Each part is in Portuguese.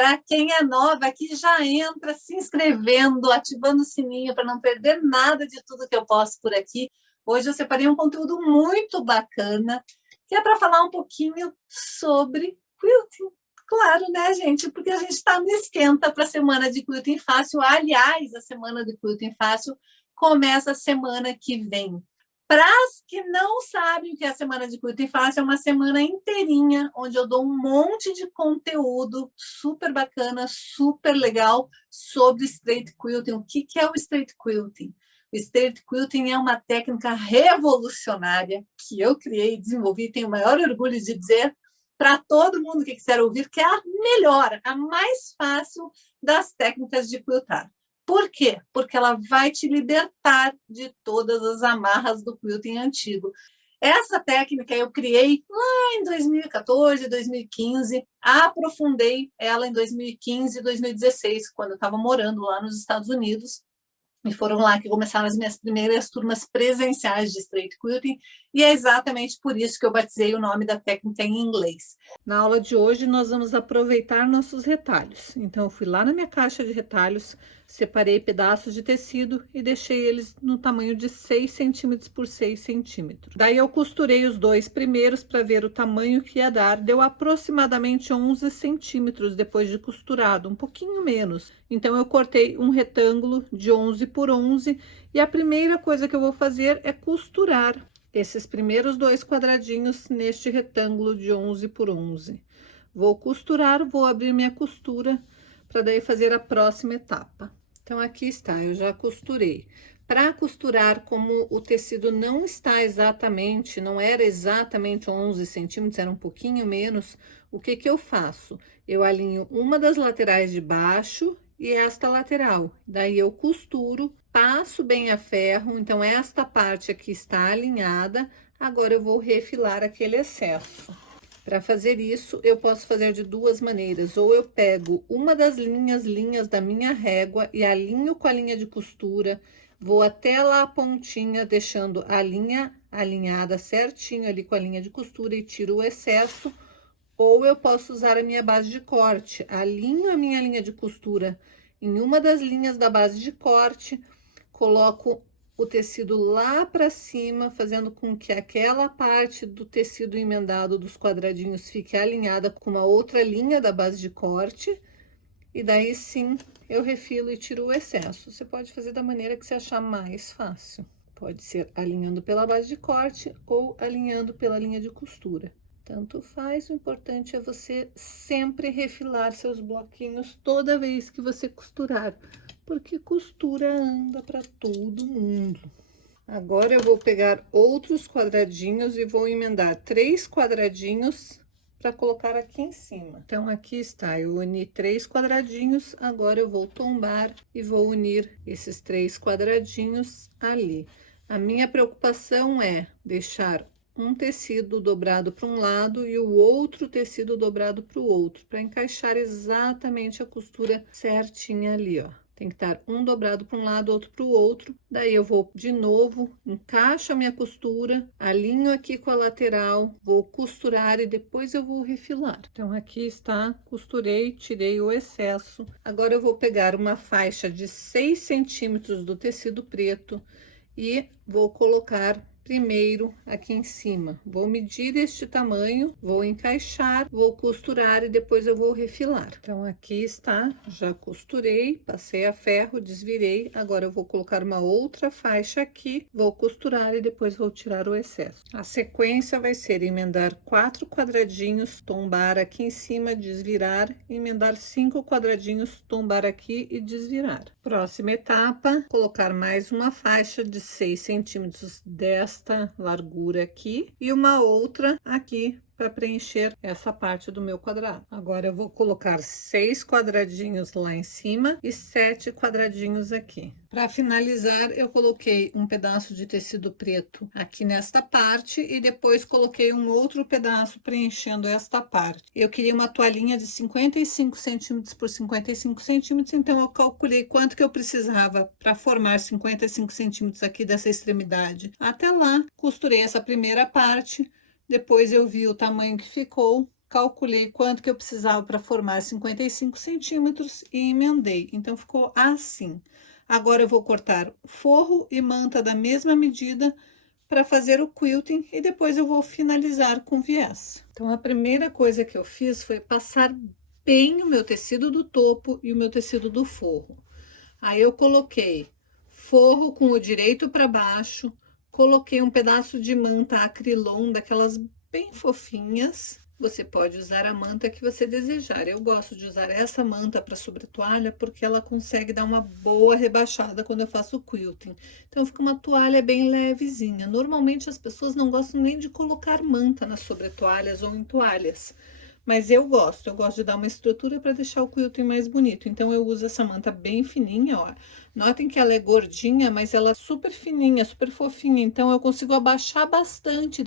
Para quem é nova aqui, já entra se inscrevendo, ativando o sininho para não perder nada de tudo que eu posto por aqui. Hoje eu separei um conteúdo muito bacana, que é para falar um pouquinho sobre quilting. Claro, né, gente? Porque a gente está no esquenta para a semana de quilting fácil. Aliás, a semana de quilting fácil começa a semana que vem. Para as que não sabem o que é a semana de quilting fácil, é uma semana inteirinha, onde eu dou um monte de conteúdo super bacana, super legal, sobre straight quilting. O que é o straight quilting? O straight quilting é uma técnica revolucionária que eu criei e desenvolvi, tenho o maior orgulho de dizer para todo mundo que quiser ouvir, que é a melhor, a mais fácil das técnicas de quiltar. Por quê? Porque ela vai te libertar de todas as amarras do quilting antigo. Essa técnica eu criei lá em 2014, 2015, aprofundei ela em 2015 e 2016, quando eu estava morando lá nos Estados Unidos. E foram lá que começaram as minhas primeiras turmas presenciais de straight quilting, e é exatamente por isso que eu batizei o nome da técnica em inglês. Na aula de hoje, nós vamos aproveitar nossos retalhos. Então, eu fui lá na minha caixa de retalhos, separei pedaços de tecido e deixei eles no tamanho de 6 centímetros por 6 centímetros. Daí, eu costurei os dois primeiros para ver o tamanho que ia dar. Deu aproximadamente 11 centímetros depois de costurado, um pouquinho menos. Então, eu cortei um retângulo de 11 por 11 e a primeira coisa que eu vou fazer é costurar esses primeiros dois quadradinhos neste retângulo de 11 por 11. Vou costurar, vou abrir minha costura para daí fazer a próxima etapa. Então, aqui está, eu já costurei. Para costurar, como o tecido não está exatamente, não era exatamente 11 centímetros, era um pouquinho menos, o que que eu faço? Eu alinho uma das laterais de baixo e esta lateral. Daí, eu costuro, passo bem a ferro, então esta parte aqui está alinhada. Agora, eu vou refilar aquele excesso. Para fazer isso, eu posso fazer de duas maneiras. Ou eu pego uma das linhas da minha régua e alinho com a linha de costura, vou até lá a pontinha, deixando a linha alinhada certinho ali com a linha de costura e tiro o excesso. Ou eu posso usar a minha base de corte, alinho a minha linha de costura em uma das linhas da base de corte, coloco o tecido lá para cima, fazendo com que aquela parte do tecido emendado dos quadradinhos fique alinhada com uma outra linha da base de corte. E daí sim, eu refilo e tiro o excesso. Você pode fazer da maneira que você achar mais fácil. Pode ser alinhando pela base de corte ou alinhando pela linha de costura. Tanto faz, o importante é você sempre refilar seus bloquinhos toda vez que você costurar, porque costura anda para todo mundo. Agora eu vou pegar outros quadradinhos e vou emendar 3 quadradinhos para colocar aqui em cima. Então, aqui está, eu uni 3 quadradinhos, agora eu vou tombar e vou unir esses 3 quadradinhos ali. A minha preocupação é deixar um tecido dobrado para um lado e o outro tecido dobrado para o outro, para encaixar exatamente a costura certinha ali, ó. Tem que estar um dobrado para um lado, outro para o outro. Daí eu vou de novo, encaixo a minha costura, alinho aqui com a lateral, vou costurar e depois eu vou refilar. Então, aqui está, costurei, tirei o excesso. Agora eu vou pegar uma faixa de 6 centímetros do tecido preto e vou colocar primeiro aqui em cima. Vou medir este tamanho, vou encaixar, vou costurar e depois eu vou refilar. Então, aqui está, já costurei, passei a ferro, desvirei. Agora, eu vou colocar uma outra faixa aqui, vou costurar e depois vou tirar o excesso. A sequência vai ser emendar 4 quadradinhos, tombar aqui em cima, desvirar, emendar 5 quadradinhos, tombar aqui e desvirar. Próxima etapa, colocar mais uma faixa de 6 centímetros desta largura aqui e uma outra aqui para preencher essa parte do meu quadrado. Agora eu vou colocar 6 quadradinhos lá em cima e 7 quadradinhos aqui. Para finalizar, eu coloquei um pedaço de tecido preto aqui nesta parte e depois coloquei um outro pedaço preenchendo esta parte. Eu queria uma toalhinha de 55 centímetros por 55 centímetros, então eu calculei quanto que eu precisava para formar 55 centímetros aqui dessa extremidade. Até lá, costurei essa primeira parte. Depois eu vi o tamanho que ficou, calculei quanto que eu precisava para formar 55 centímetros e emendei. Então, ficou assim. Agora, eu vou cortar forro e manta da mesma medida para fazer o quilting e depois eu vou finalizar com viés. Então, a primeira coisa que eu fiz foi passar bem o meu tecido do topo e o meu tecido do forro. Aí, eu coloquei forro com o direito para baixo, coloquei um pedaço de manta acrilon, daquelas bem fofinhas. Você pode usar a manta que você desejar. Eu gosto de usar essa manta para sobretoalha porque ela consegue dar uma boa rebaixada quando eu faço o quilting. Então fica uma toalha bem levezinha. Normalmente as pessoas não gostam nem de colocar manta nas sobretoalhas ou em toalhas. Mas eu gosto de dar uma estrutura para deixar o quilting mais bonito. Então eu uso essa manta bem fininha, ó. Notem que ela é gordinha, mas ela é super fininha, super fofinha. Então eu consigo abaixar bastante,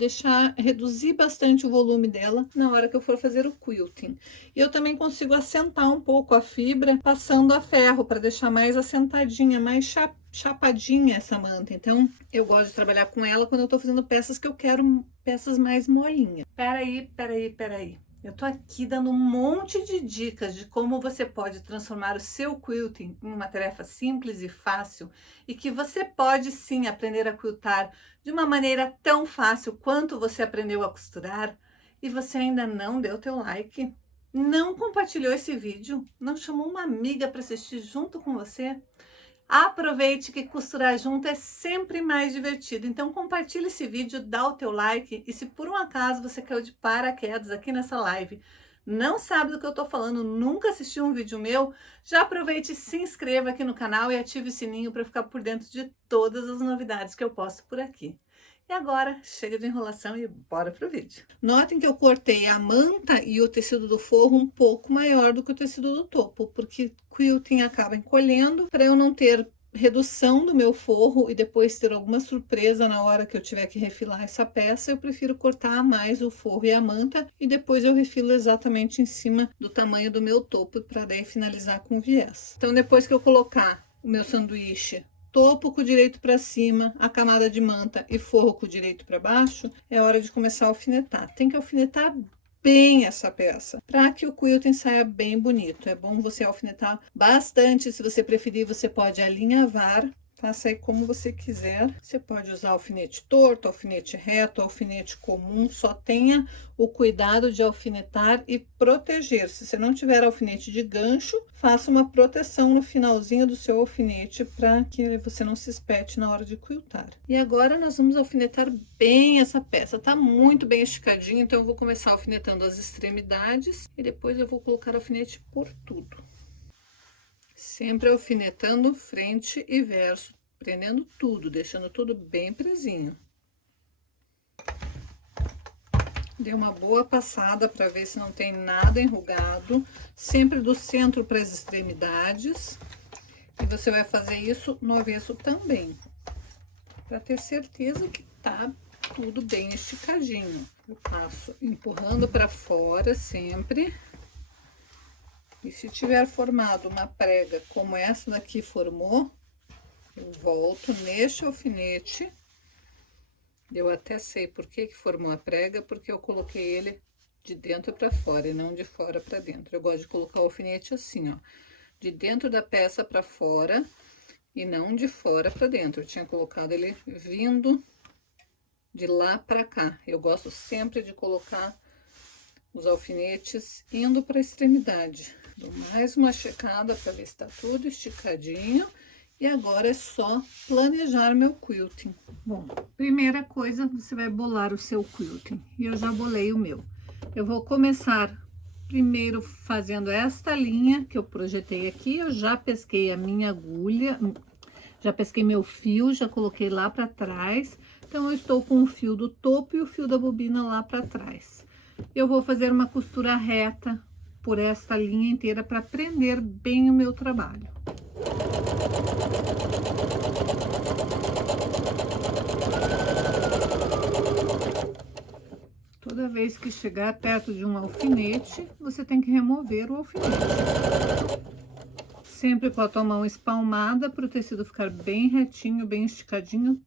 reduzir bastante o volume dela na hora que eu for fazer o quilting. E eu também consigo assentar um pouco a fibra passando a ferro para deixar mais assentadinha, mais chapadinha essa manta. Então eu gosto de trabalhar com ela quando eu tô fazendo peças que eu quero peças mais molinhas. Peraí. Eu tô aqui dando um monte de dicas de como você pode transformar o seu quilting em uma tarefa simples e fácil e que você pode sim aprender a quiltar de uma maneira tão fácil quanto você aprendeu a costurar e você ainda não deu teu like, não compartilhou esse vídeo, não chamou uma amiga para assistir junto com você. Aproveite que costurar junto é sempre mais divertido. Então compartilhe esse vídeo, dá o teu like e se por um acaso você caiu de paraquedas aqui nessa live, não sabe do que eu tô falando, nunca assistiu um vídeo meu, já aproveite e se inscreva aqui no canal e ative o sininho para ficar por dentro de todas as novidades que eu posto por aqui. E agora, chega de enrolação e bora pro vídeo. Notem que eu cortei a manta e o tecido do forro um pouco maior do que o tecido do topo, porque quilting acaba encolhendo, para eu não ter redução do meu forro e depois ter alguma surpresa na hora que eu tiver que refilar essa peça, eu prefiro cortar mais o forro e a manta e depois eu refilo exatamente em cima do tamanho do meu topo para daí finalizar com viés. Então, depois que eu colocar o meu sanduíche topo com o direito para cima, a camada de manta e forro com o direito para baixo, é hora de começar a alfinetar. Tem que alfinetar bem essa peça, para que o quilting saia bem bonito. É bom você alfinetar bastante, se você preferir, você pode alinhavar, faça aí como você quiser. Você pode usar alfinete torto, alfinete reto, alfinete comum, só tenha o cuidado de alfinetar e proteger. Se você não tiver alfinete de gancho, faça uma proteção no finalzinho do seu alfinete para que você não se espete na hora de quiltar. E agora nós vamos alfinetar bem essa peça. Tá muito bem esticadinha, então eu vou começar alfinetando as extremidades e depois eu vou colocar alfinete por tudo. Sempre alfinetando frente e verso, prendendo tudo, deixando tudo bem presinho. Dê uma boa passada para ver se não tem nada enrugado, sempre do centro para as extremidades. E você vai fazer isso no avesso também, para ter certeza que tá tudo bem esticadinho. Eu passo empurrando para fora sempre. E se tiver formado uma prega como essa daqui formou, eu volto neste alfinete. Eu até sei por que formou a prega, porque eu coloquei ele de dentro para fora e não de fora para dentro. Eu gosto de colocar o alfinete assim, ó, de dentro da peça para fora e não de fora para dentro. Eu tinha colocado ele vindo de lá para cá. Eu gosto sempre de colocar os alfinetes indo para a extremidade. Dou mais uma checada para ver se tá tudo esticadinho. E agora é só planejar meu quilting. Bom, primeira coisa, você vai bolar o seu quilting. E eu já bolei o meu. Eu vou começar primeiro fazendo esta linha que eu projetei aqui. Eu já pesquei a minha agulha, já pesquei meu fio, já coloquei lá para trás. Então, eu estou com o fio do topo e o fio da bobina lá para trás. Eu vou fazer uma costura reta por esta linha inteira para prender bem o meu trabalho. Toda vez que chegar perto de um alfinete, você tem que remover o alfinete. Sempre com a tua mão espalmada para o tecido ficar bem retinho, bem esticadinho.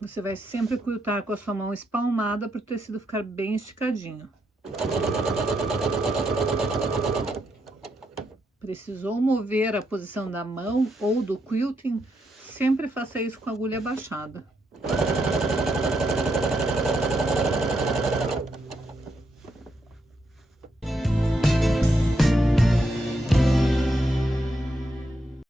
Você vai sempre quiltar com a sua mão espalmada para o tecido ficar bem esticadinho. Precisou mover a posição da mão ou do quilting, sempre faça isso com a agulha baixada.